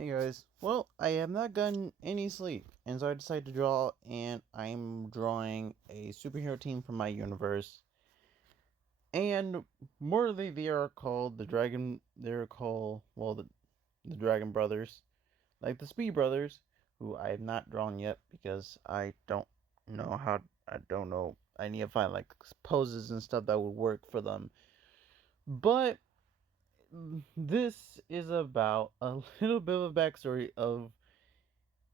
Hey guys, well, I have not gotten any sleep, and so I decided to draw, and I'm drawing a superhero team from my universe. And morally, they are called the Dragon Brothers, like the Speed Brothers, who I have not drawn yet because I don't know, I need to find like poses and stuff that would work for them. But this is about a little bit of a backstory of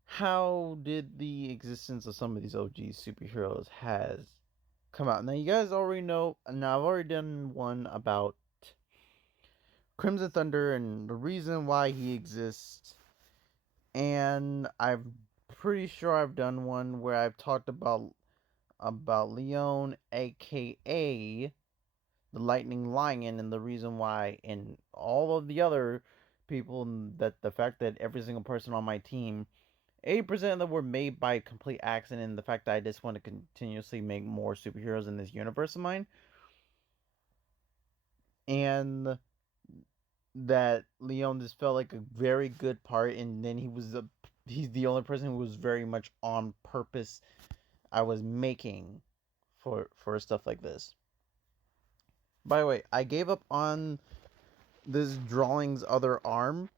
how did the existence of some of these OG superheroes has come out. Now you guys already know. Now I've already done one about Crimson Thunder and the reason why he exists, and I'm pretty sure I've done one where I've talked about Leon, aka the Lightning Lion, and the reason why, and all of the other people, that the fact that every single person on my team 80% of them were made by complete accident, and the fact that I just want to continuously make more superheroes in this universe of mine. And that Leon just felt like a very good part, and then he's the only person who was very much on purpose I was making for stuff like this. By the way, I gave up on this drawing's other arm.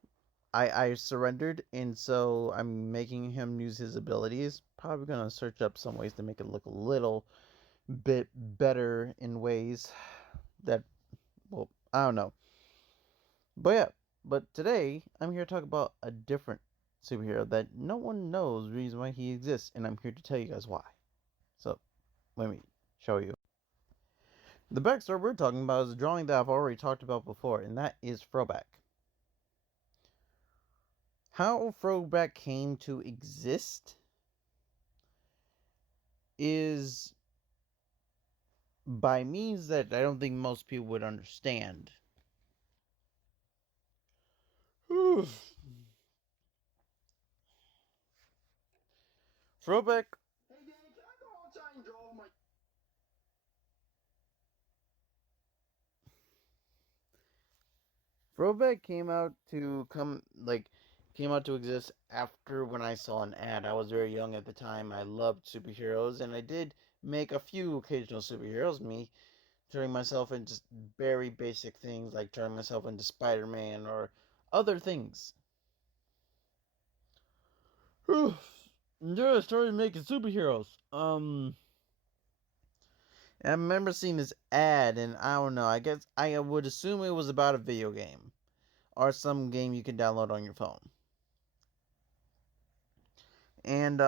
I surrendered, and so I'm making him use his abilities. Probably gonna search up some ways to make it look a little bit better in ways that, well, I don't know. But yeah, but today I'm here to talk about a different superhero that no one knows the reason why he exists, and I'm here to tell you guys why. So let me show you. The backstory we're talking about is a drawing that I've already talked about before, and that is Throwback. How Throwback came to exist is by means that I don't think most people would understand. Throwback Throwback came out to exist after when I saw an ad. I was very young at the time. I loved superheroes, and I did make a few occasional superheroes. Me turning myself into just very basic things like turning myself into Spider-Man or other things. Yeah, I started making superheroes. I remember seeing this ad, and I don't know. I guess I would assume it was about a video game or some game you can download on your phone. And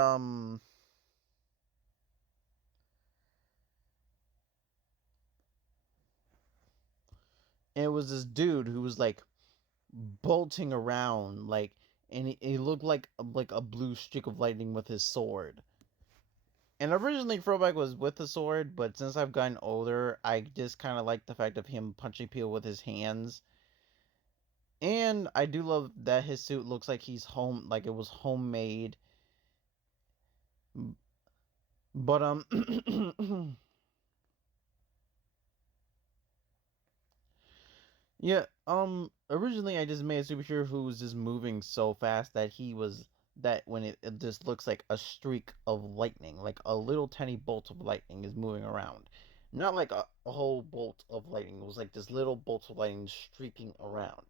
it was this dude who was like bolting around, like, and he looked like a blue streak of lightning with his sword. And originally Throwback was with the sword, but since I've gotten older, I just kind of like the fact of him punching people with his hands. And I do love that his suit looks like he's home, like it was homemade. But yeah, originally I just made a superhero who was just moving so fast that he was that when it just looks like a streak of lightning, like a little tiny bolt of lightning is moving around. Not like a whole bolt of lightning. It was like this little bolt of lightning streaking around.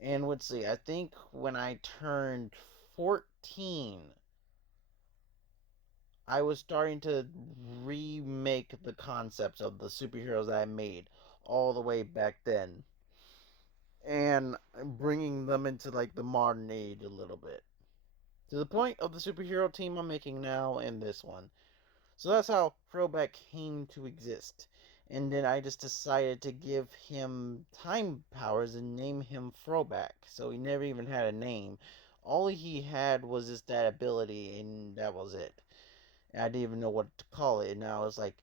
And let's see, I think when I turned 14, I was starting to remake the concepts of the superheroes that I made all the way back then, and bringing them into like the modern age a little bit to the point of the superhero team I'm making now and this one. So that's how Throwback came to exist. And then I just decided to give him time powers and name him Throwback. So he never even had a name. All he had was just that ability, and that was it. And I didn't even know what to call it. And now it's like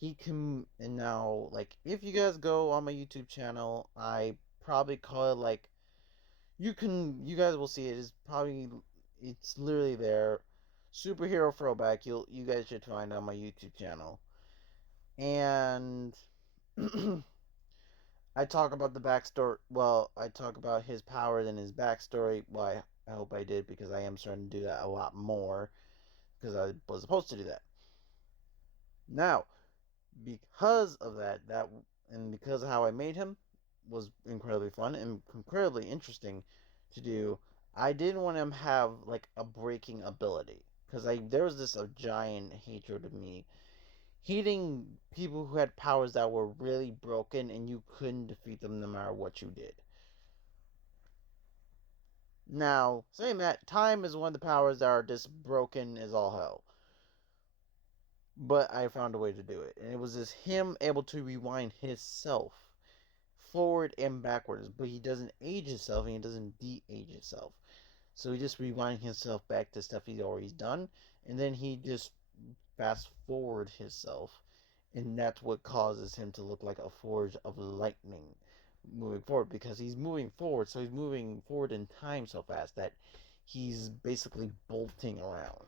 he can. And now, like, if you guys go on my YouTube channel, I probably call it like you guys will see it. It's literally there. Superhero Throwback. You guys should find on my YouTube channel. And I talk about the backstory. Well, I talk about his powers and his backstory. Well, I hope I did because I am starting to do that a lot more because I was supposed to do that. Now, because of that and because of how I made him was incredibly fun and incredibly interesting to do. I didn't want him have like a breaking ability because there was this a giant hatred of me hating people who had powers that were really broken and you couldn't defeat them no matter what you did. Now, saying that, time is one of the powers that are just broken as all hell. But I found a way to do it. And it was just him able to rewind himself forward and backwards. But he doesn't age himself and he doesn't de-age himself. So he just rewinding himself back to stuff he's already done. And then he just fast forward himself. And that's what causes him to look like a forge of lightning moving forward. Because he's moving forward. So he's moving forward in time so fast that he's basically bolting around.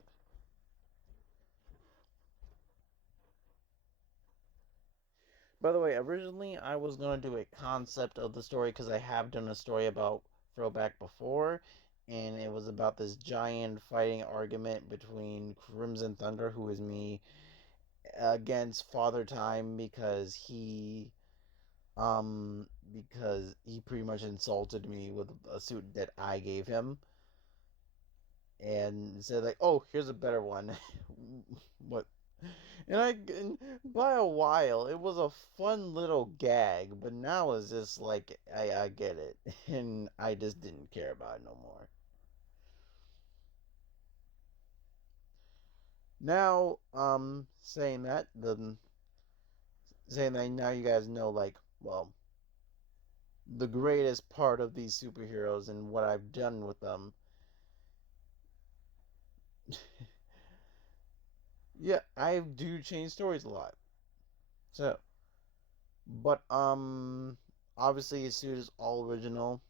By the way, originally I was going to do a concept of the story because I have done a story about Throwback before, and it was about this giant fighting argument between Crimson Thunder, who is me, against Father Time because he pretty much insulted me with a suit that I gave him and said like, "Oh, here's a better one." What and by a while, it was a fun little gag, but now it's just like I get it, and I just didn't care about it no more. Now, saying that now you guys know like, well, the greatest part of these superheroes and what I've done with them. Yeah, I do change stories a lot. So, but obviously his suit is all original.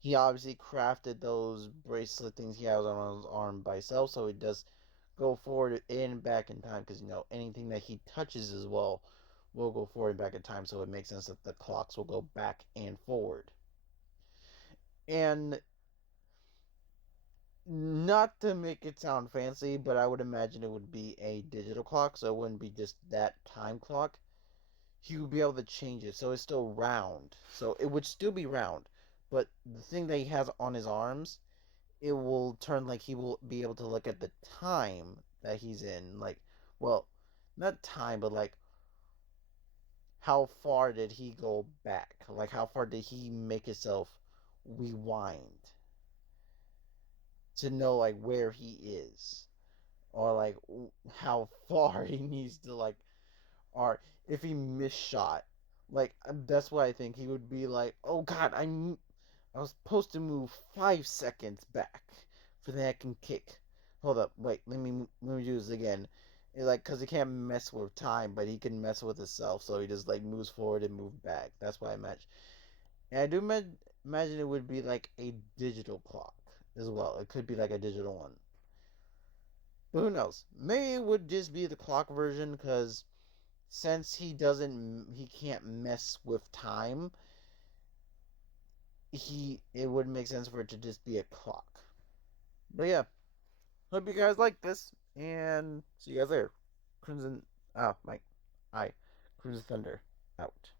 He obviously crafted those bracelet things he has on his arm by himself, so he does go forward and back in time because anything that he touches as well will go forward and back in time, so it makes sense that the clocks will go back and forward. And not to make it sound fancy, but I would imagine it would be a digital clock, so it wouldn't be just that time clock. He would be able to change it, so it's still round. So it would still be round, but the thing that he has on his arms it will turn like he will be able to look at the time that he's in. Like, well, not time, but like how far did he go back? Like, how far did he make himself rewind to know like where he is, or like how far he needs to like, or if he missed shot. Like that's what I think he would be like. Oh God, I was supposed to move 5 seconds back for the I can kick. Hold up, wait, let me do this again. Like, cause he can't mess with time, but he can mess with himself, so he just like moves forward and move back. That's why I imagine. And I do imagine it would be like a digital clock as well. It could be like a digital one, but who knows? Maybe it would just be the clock version, cause since he can't mess with time, it would make sense for it to just be a clock. But yeah, hope you guys like this, and see you guys later. Crimson, Mike, I, Crimson Thunder, out.